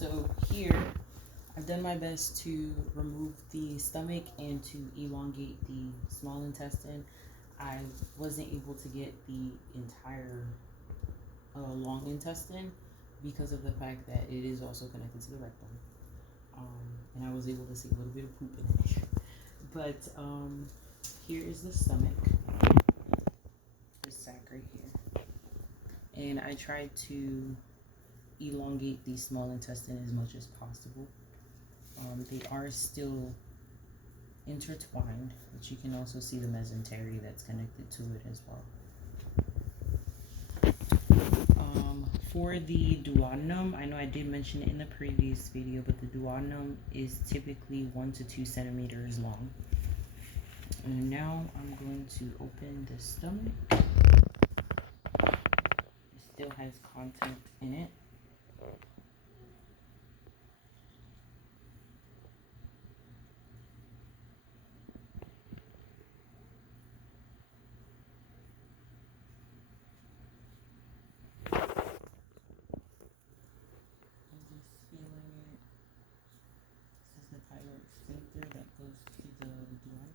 So here, I've done my best to remove the stomach and to elongate the small intestine. I wasn't able to get the entire long intestine because of the fact that it is also connected to the rectum. And I was able to see a little bit of poop in it. But here is the stomach, this sac right here. And I tried to elongate the small intestine as much as possible. They are still intertwined, but you can also see the mesentery that's connected to it as well. For the duodenum, I know I did mention it in the previous video, but the duodenum is typically 1 to 2 centimeters long. And now I'm going to open the stomach. It still has content in it. I'm just feeling it. This is the pyloric sphincter that goes to the duodenum.